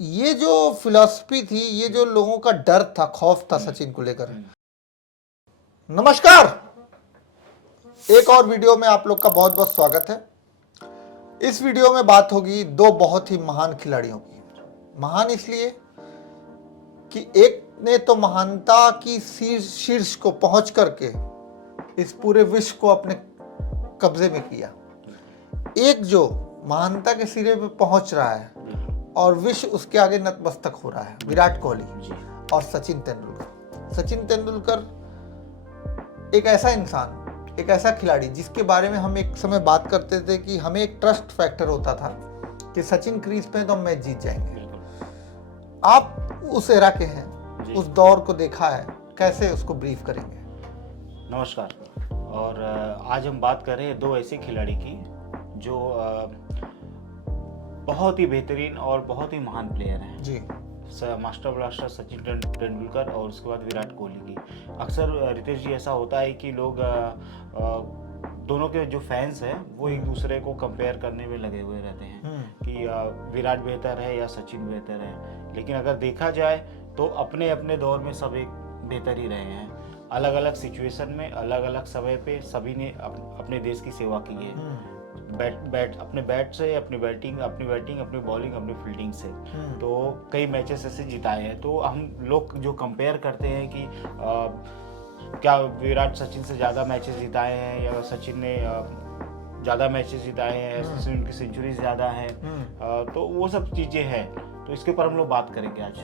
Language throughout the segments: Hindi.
ये जो फिलॉसफी थी, ये जो लोगों का डर था, खौफ था सचिन को लेकर। नमस्कार, एक और वीडियो में आप लोग का बहुत बहुत स्वागत है। इस वीडियो में बात होगी दो बहुत ही महान खिलाड़ियों की। महान इसलिए कि एक ने तो महानता की शीर्ष को पहुंच करके इस पूरे विश्व को अपने कब्जे में किया। एक जो महानता के सिरे पे पहुंच रहा है और विश्व उसके आगे नतमस्तक हो रहा है, विराट कोहली और सचिन तेंदुलकर। सचिन तेंदुलकर एक ऐसा इंसान, एक ऐसा खिलाड़ी जिसके बारे में हम एक समय बात करते थे कि हमें एक ट्रस्ट फैक्टर होता था कि सचिन क्रीज पे तो हम मैच जीत जाएंगे। आप उस एरा के हैं, उस दौर को देखा है, कैसे उसको ब्रीफ करेंगे? नमस्कार। और आज हम बात कर रहे हैं दो ऐसे खिलाड़ी की जो बहुत ही बेहतरीन और बहुत ही महान प्लेयर हैं जी। मास्टर ब्लास्टर सचिन तेंदुलकर और उसके बाद विराट कोहली की। अक्सर रितेश जी ऐसा होता है कि लोग दोनों के जो फैंस हैं वो एक दूसरे को कंपेयर करने में लगे हुए रहते हैं कि विराट बेहतर है या सचिन बेहतर है। लेकिन अगर देखा जाए तो अपने अपने दौर में सब एक बेहतर ही रहे हैं। अलग अलग सिचुएशन में अलग अलग समय पे सभी ने अपने देश की सेवा की है। अपने बैट से, अपनी बैटिंग, अपनी बॉलिंग, अपनी फील्डिंग से तो कई मैचेस ऐसे जिताए हैं। तो हम लोग जो कंपेयर करते हैं कि क्या विराट सचिन से ज़्यादा मैचेस जिताए हैं या सचिन ने ज़्यादा मैचेस जिताए हैं, सचिन की सेंचुरीज ज़्यादा हैं, तो वो सब चीज़ें हैं। तो इसके ऊपर हम लोग बात करेंगे आज।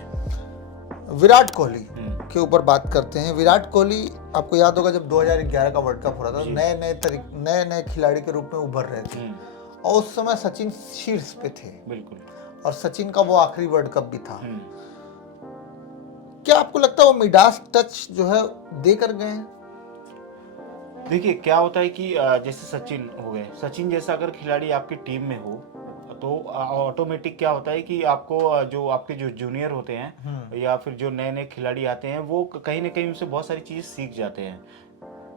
विराट कोहली के ऊपर बात करते हैं। विराट कोहली, आपको याद होगा जब 2011 का वर्ल्ड कप हो रहा था, नए नए खिलाड़ी के रूप में उभर रहे थे और उस समय सचिन शीर्ष पे थे। बिल्कुल। और सचिन का वो आखिरी वर्ल्ड कप भी था। क्या आपको लगता है वो मिडास टच जो है दे कर गए हैं? देखिए क्या होता है कि जैसे सचिन हो गए, सचिन जैसा अगर खिलाड़ी आपकी टीम में हो तो ऑटोमेटिक क्या होता है कि आपको जो आपके जो जूनियर होते हैं या फिर जो नए नए खिलाड़ी आते हैं वो कहीं ना कहीं उनसे बहुत सारी चीज़ सीख जाते हैं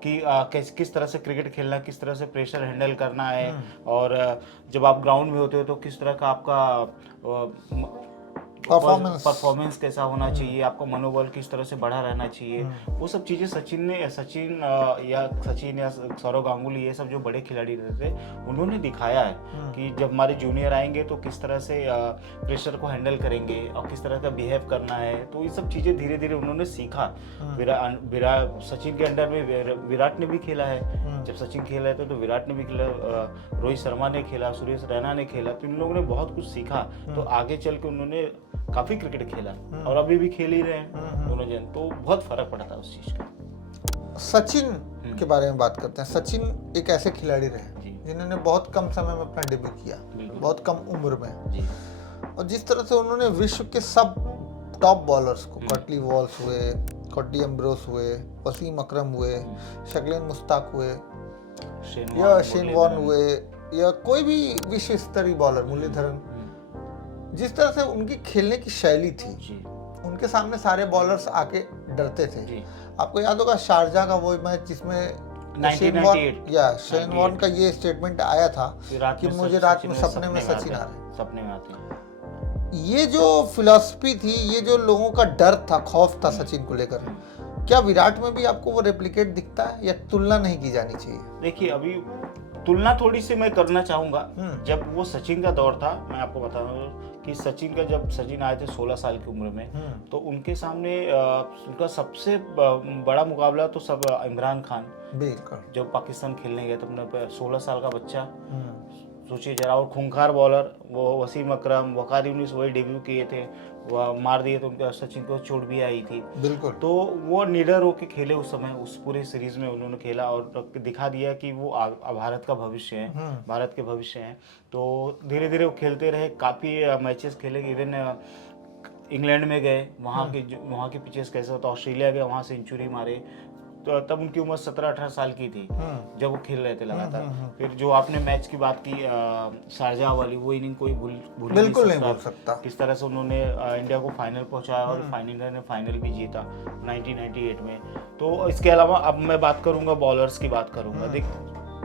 कि किस तरह से क्रिकेट खेलना, किस तरह से प्रेशर हैंडल करना है। और जब आप ग्राउंड में होते हो तो किस तरह का आपका परफॉर्मेंस कैसा होना चाहिए, आपका मनोबल किस तरह से बढ़ा रहना चाहिए। वो सब चीज़ें सचिन या सौरव गांगुली, ये सब जो बड़े खिलाड़ी रहते थे उन्होंने दिखाया है कि जब हमारे जूनियर आएंगे तो किस तरह से प्रेशर को हैंडल करेंगे और किस तरह का बिहेव करना है। तो ये सब चीज़ें धीरे धीरे उन्होंने सीखा। सचिन के अंडर में विराट ने भी खेला है। जब सचिन खेला है तो विराट ने भी खेला, रोहित शर्मा ने खेला, सुरेश रैना ने खेला। तो इन लोगों ने बहुत कुछ सीखा। तो आगे चल के उन्होंने काफी क्रिकेट खेला और अभी भी खेल ही रहे हैं दोनों जन। तो बहुत फर्क पड़ा था उस चीज का। सचिन के बारे में बात करते हैं। सचिन एक ऐसे खिलाड़ी रहे जिन्होंने बहुत कम समय में अपना डेब्यू किया, बहुत कम उम्र में। और जिस तरह से उन्होंने विश्व के सब टॉप बॉलर्स को, कटली वॉल्स हुए, कॉडी एम्ब्रोस हुए, वसीम अकरम हुए, शगलेन मुश्ताक हुए या शेन वॉर्न हुए या कोई भी विश्व स्तरीय बॉलर, मुरलीधरन, जिस तरह से उनकी खेलने की शैली थी, उनके सामने सारे बॉलर्स आके डरते थे। आपको याद होगा शारजा का वो मैच जिसमें शेन वॉर्न का ये स्टेटमेंट आया था कि मुझे रात में सपने में सचिन आ रहे हैं, सपने में आते हैं। ये जो फिलॉसफी थी, ये जो लोगों का डर था, खौफ था सचिन को लेकर, क्या विराट में भी आपको वो रेप्लिकेट दिखता है या तुलना नहीं की जानी चाहिए? देखिए अभी तुलना थोड़ी सी मैं करना चाहूंगा। जब वो सचिन का दौर था, मैं आपको बता दूं कि जब सचिन आए थे 16 साल की उम्र में, तो उनके सामने उनका सबसे बड़ा मुकाबला तो सब इमरान खान, जब पाकिस्तान खेलने गए थे अपने 16 साल का बच्चा, सोचिए जरा। और खूंखार बॉलर वो वसीम अकरम, वकार यूनिस वही डेब्यू किए थे, वह मार दिए तो उनके सचिन को चोट भी आई थी। बिल्कुल। तो वो निडर होके खेले उस समय, उस पूरे सीरीज में उन्होंने खेला और दिखा दिया कि वो भारत का भविष्य है, भारत के भविष्य हैं। तो धीरे धीरे वो खेलते रहे, काफ़ी मैचेस खेले। इवन इंग्लैंड में गए, वहाँ के पिचेस कैसे होता, ऑस्ट्रेलिया गए, वहाँ सेंचुरी मारे। तो तब उनकी उम्र 17-18 साल की थी जब वो खेल रहे थे लगातार। फिर जो आपने मैच की बात की शारजाह वाली, वो इनिंग कोई बिल्कुल नहीं भूल सकता। किस तरह से उन्होंने इंडिया को फाइनल पहुंचाया और फाइनल भी जीता 1998 में। तो इसके अलावा अब मैं बात करूंगा, बॉलर्स की बात करूंगा। देख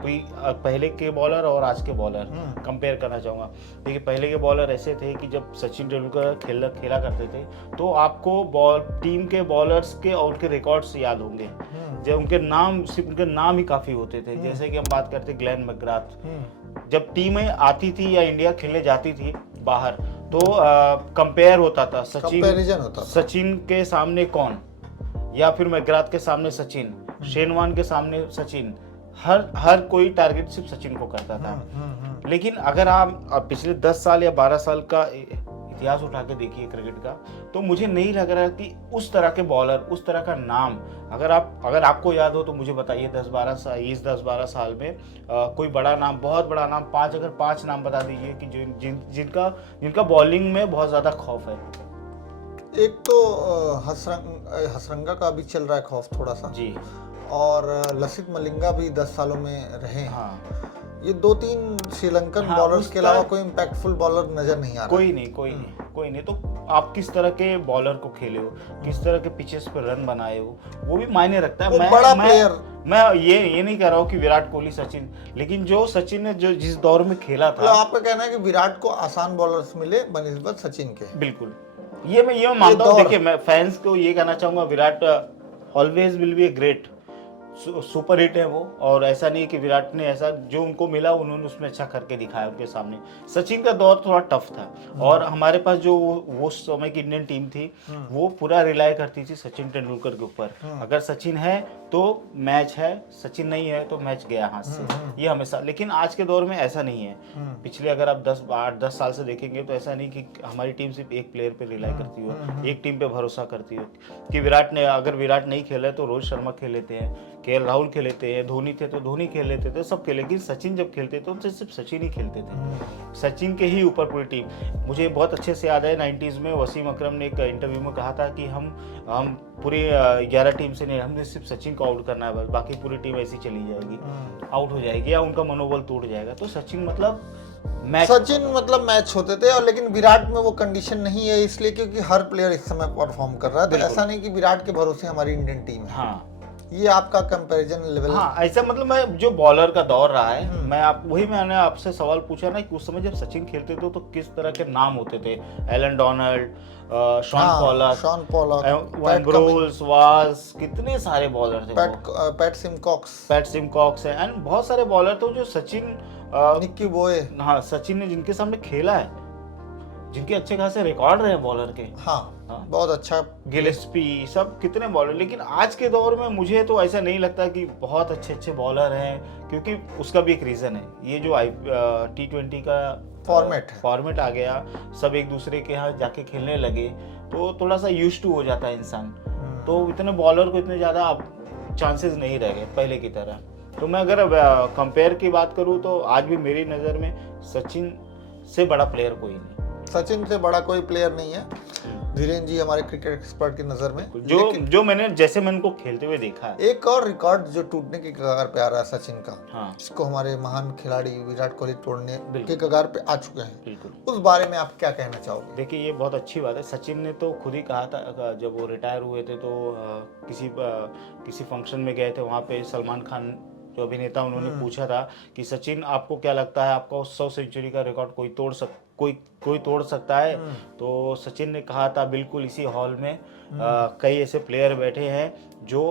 कोई पहले के बॉलर और आज के बॉलर कंपेयर करना चाहूँगा। देखिए पहले के बॉलर ऐसे थे कि जब सचिन तेंदुलकर खेला करते थे तो आपको टीम के बॉलर्स के और उनके रिकॉर्ड्स याद होंगे, जब उनके नाम सिर्फ उनके नाम ही काफ़ी होते थे। जैसे कि हम बात करते ग्लेन मैकग्राथ, जब टीमें आती थी या इंडिया खेलने जाती थी बाहर तो कंपेयर होता था सचिन के सामने कौन, या फिर मैकग्राथ के सामने सचिन, शेन वॉर्न के सामने सचिन, हर कोई टारगेट सिर्फ सचिन को करता था। लेकिन अगर आप पिछले 10 साल या 12 साल का इतिहास उठा के देखिए क्रिकेट का, तो मुझे नहीं लग रहा कि उस तरह के बॉलर, उस तरह का नाम अगर आपको याद हो तो मुझे बताइए 10-12 साल में कोई बड़ा नाम, बहुत बड़ा नाम, 5 नाम बता दीजिए कि जिनका बॉलिंग में बहुत ज्यादा खौफ है। एक तो हसरंगा का भी चल रहा है खौफ थोड़ा सा जी, और लसित मलिंगा भी 10 सालों में रहे। हाँ, ये 2-3 श्रीलंकन बॉलर्स के अलावा कोई इम्पैक्टफुल बॉलर नजर नहीं आ रहा। कोई नहीं। तो आप किस तरह के बॉलर को खेले हो, किस तरह के पिचेस पर रन बनाए हो, वो भी मायने रखता है। मैं ये नहीं कह रहा हूँ कि विराट कोहली, सचिन, लेकिन जो सचिन ने जो जिस दौर में खेला था, आपका कहना है कि विराट को आसान बॉलर्स मिले बनिस्बत सचिन के। बिल्कुल, ये मैं मानता हूँ। देखिए मैं फैंस को ये कहना चाहूंगा, Virat always will be a great, super hit है वो, और ऐसा नहीं कि विराट ने ऐसा जो उनको मिला उन्होंने उसमें अच्छा करके दिखाया उनके सामने। सचिन का दौर थोड़ा टफ था और हमारे पास जो वो समय की इंडियन टीम थी वो पूरा रिलाय करती थी सचिन तेंदुलकर के ऊपर। अगर सचिन है तो मैच है, सचिन नहीं है तो मैच गया हाथ से, ये हमेशा। लेकिन आज के दौर में ऐसा नहीं है। पिछले अगर आप 10 साल से देखेंगे तो ऐसा नहीं कि हमारी टीम सिर्फ एक प्लेयर पे रिलाय करती हो, एक टीम पे भरोसा करती हो कि अगर विराट नहीं खेले तो रोहित शर्मा खेल लेते हैं, केएल राहुल खेल लेते हैं, धोनी थे तो धोनी खेल लेते थे, सब खेले। लेकिन सचिन जब खेलते थे तो सिर्फ सचिन ही खेलते थे, सचिन के ही ऊपर पूरी टीम। मुझे बहुत अच्छे से याद है 90s में वसीम अकरम ने एक इंटरव्यू में कहा था कि हम पूरी 11 टीम से नहीं, हमने सिर्फ सचिन को आउट करना है बस, बाकी पूरी टीम ऐसी चली जाएगी, आउट हो जाएगी या उनका मनोबल टूट जाएगा। तो सचिन मतलब मैच होते थे। और लेकिन विराट में वो कंडीशन नहीं है, इसलिए क्योंकि हर प्लेयर इस समय परफॉर्म कर रहा है। तो ऐसा नहीं कि विराट के भरोसे हमारी इंडियन टीम है। हाँ, ये आपका कंपैरिजन लेवल। हाँ, ऐसा मतलब मैं जो बॉलर का दौर रहा है, मैंने आपसे सवाल पूछा ना कि उस समय जब सचिन खेलते थे तो किस तरह के नाम होते थे। एलन डोनाल्ड, शॉन पॉलक, वैन ब्रोल्स, वाज, कितने सारे बॉलर थे। पैट सिमकॉक्स है एंड बहुत सारे बॉलर थे जो सचिन, निक्की बॉय, हाँ, सचिन ने जिनके सामने खेला है, जिनके अच्छे खासे रिकॉर्ड रहे बॉलर के। हाँ, बहुत अच्छा, गिलेस्पी, सब कितने बॉलर। लेकिन आज के दौर में मुझे तो ऐसा नहीं लगता कि बहुत अच्छे बॉलर हैं, क्योंकि उसका भी एक रीजन है। ये जो T20 का फॉर्मेट आ गया, सब एक दूसरे के यहाँ जाके खेलने लगे तो थोड़ा सा यूज्ड टू हो जाता है इंसान, तो इतने बॉलर को इतने ज्यादा अब चांसेस नहीं रह गए पहले की तरह। तो मैं अगर कंपेयर की बात करूँ तो आज भी मेरी नज़र में सचिन से बड़ा प्लेयर कोई नहीं। सचिन से बड़ा कोई प्लेयर नहीं है, धीरेन्द्र जी हमारे क्रिकेट एक्सपर्ट की नज़र में। जो मैंने उनको खेलते हुए देखा है। एक और रिकॉर्ड जो टूटने की कगार पे आ रहा है सचिन का, हाँ, इसको हमारे महान खिलाड़ी विराट कोहली तोड़ने की कगार पे आ चुके हैं। बिल्कुल, उस बारे में आप क्या कहना चाहोगे? देखिए ये बहुत अच्छी बात है। सचिन ने तो खुद ही कहा था जब वो रिटायर हुए थे तो किसी फंक्शन में गए थे, वहाँ पे सलमान खान जो अभिनेता, उन्होंने पूछा था कि सचिन आपको क्या लगता है, आपका 100 सेंचुरी का रिकॉर्ड कोई तोड़ सकता है? तो सचिन ने कहा था बिल्कुल, इसी हॉल में कई ऐसे प्लेयर बैठे हैं जो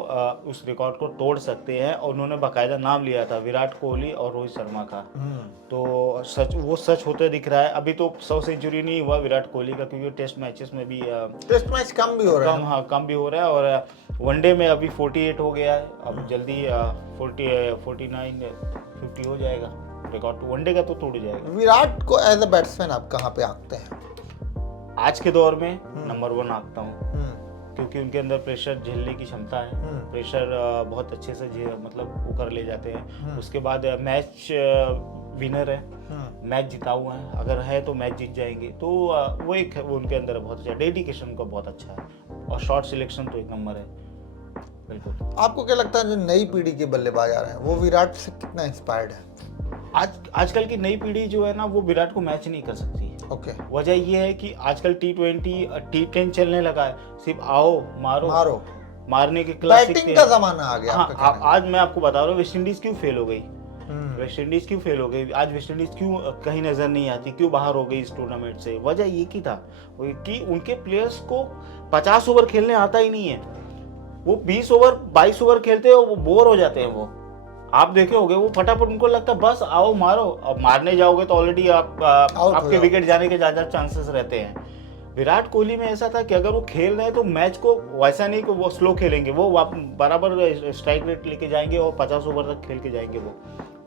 उस रिकॉर्ड को तोड़ सकते हैं, और उन्होंने बाकायदा नाम लिया था विराट कोहली और रोहित शर्मा का। तो वो सच होते दिख रहा है। अभी तो 100 सेंचुरी नहीं हुआ विराट कोहली का, क्योंकि टेस्ट मैचेस में भी टेस्ट मैच कम भी हो रहा है। कम भी हो रहा है, और वनडे में अभी 48 हो गया है, अब जल्दी 49 50 हो जाएगा रिकॉर्ड, वनडे का तो टूट जाएगा। विराट को एज अ बैट्समैन आप कहाँ पे आंकते हैं? आज के दौर में नंबर 1 आंकता हूँ, क्योंकि उनके अंदर प्रेशर झेलने की क्षमता है। प्रेशर बहुत अच्छे से मतलब वो कर ले जाते हैं। उसके बाद मैच विनर है, मैच जिता हुआ है, अगर है तो मैच जीत जाएंगे। तो वो उनके अंदर बहुत अच्छा, डेडिकेशन उनका बहुत अच्छा है, और शॉट सिलेक्शन तो एक नंबर है। बिल्कुल। आपको क्या लगता है जो नई पीढ़ी के बल्लेबाज आ रहे हैं वो विराट से कितना इंस्पायर्ड है? आजकल की नई पीढ़ी जो है ना, वो विराट को मैच नहीं कर सकती। वजह ये है कि आजकल T20 T10 चलने लगा है, सिर्फ आओ मारने के क्लासिक बैटिंग का जमाना आ गया। हाँ, आज मैं आपको बता रहा हूँ वेस्ट इंडीज क्यों फेल हो गई। वेस्ट इंडीज क्यों फेल हो गई, आज वेस्ट इंडीज क्यों कहीं नजर नहीं आती, क्यों बाहर हो गई इस टूर्नामेंट से? वजह ये की था कि उनके प्लेयर्स को 50 ओवर खेलने आता ही नहीं है। वो 20 ओवर 22 ओवर खेलते हैं, वो बोर हो जाते हैं। वो आप देखे होगे, वो फटाफट उनको लगता है बस आओ मारो। अब मारने जाओगे तो ऑलरेडी आपके विकेट जाने के ज्यादा चांसेस रहते हैं। विराट कोहली में ऐसा था कि अगर वो खेल रहे हैं तो मैच को वैसा नहीं कि वो स्लो खेलेंगे, वो बराबर स्ट्राइक रेट लेके जाएंगे और 50 ओवर तक खेल के जाएंगे।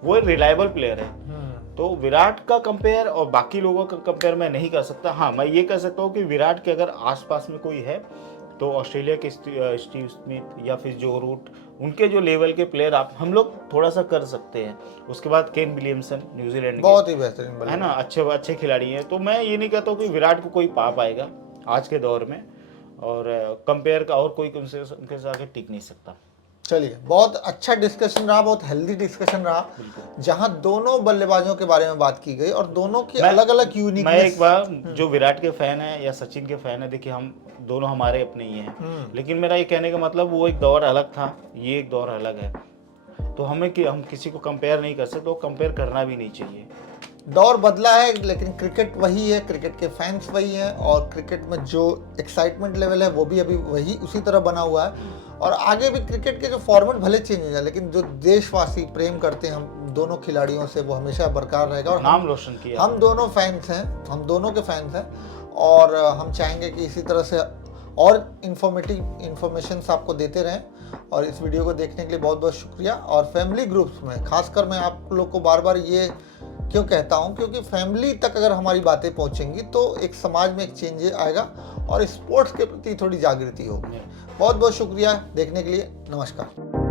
वो रिलायबल प्लेयर है। तो विराट का कंपेयर और बाकी लोगों का कंपेयर मैं नहीं कर सकता। हाँ, मैं ये कह सकता हूँ कि विराट के अगर आसपास में कोई है तो ऑस्ट्रेलिया के स्टीव स्मिथ या फिर जो रूट, उनके जो लेवल के प्लेयर हम लोग थोड़ा सा कर सकते हैं। उसके बाद केन विलियमसन न्यूजीलैंड बहुत ही बेहतरीन है ना, अच्छे खिलाड़ी हैं। तो मैं ये नहीं कहता हूँ कि विराट को कोई पा पाएगा आज के दौर में, और कंपेयर का और कोई उनके से आगे टिक नहीं सकता। चलिए, बहुत अच्छा डिस्कशन रहा, बहुत हेल्दी डिस्कशन रहा, जहां दोनों बल्लेबाजों के बारे में बात की गई और दोनों की अलग अलग यूनिक। मैं एक बार जो विराट के फैन है या सचिन के फैन है, देखिए हम दोनों हमारे अपने ही हैं, लेकिन मेरा ये कहने का मतलब वो एक दौर अलग था, ये एक दौर अलग है। तो हम किसी को कंपेयर नहीं कर सकते, तो कंपेयर करना भी नहीं चाहिए। दौर बदला है लेकिन क्रिकेट वही है, क्रिकेट के फैंस वही हैं, और क्रिकेट में जो एक्साइटमेंट लेवल है वो भी अभी वही उसी तरह बना हुआ है। और आगे भी क्रिकेट के जो फॉर्मेट भले चेंज हो जाए, लेकिन जो देशवासी प्रेम करते हैं हम दोनों खिलाड़ियों से, वो हमेशा बरकरार रहेगा। और नाम रोशन किया। हम दोनों फैंस हैं, हम दोनों के फैंस हैं, और हम चाहेंगे कि इसी तरह से और इन्फॉर्मेशन आपको देते रहें। और इस वीडियो को देखने के लिए बहुत बहुत शुक्रिया। और फैमिली ग्रुप्स में खासकर मैं आप लोग को बार बार ये क्यों कहता हूँ, क्योंकि फैमिली तक अगर हमारी बातें पहुँचेंगी तो एक समाज में एक चेंज आएगा और स्पोर्ट्स के प्रति थोड़ी जागृति होगी। बहुत बहुत शुक्रिया देखने के लिए। नमस्कार।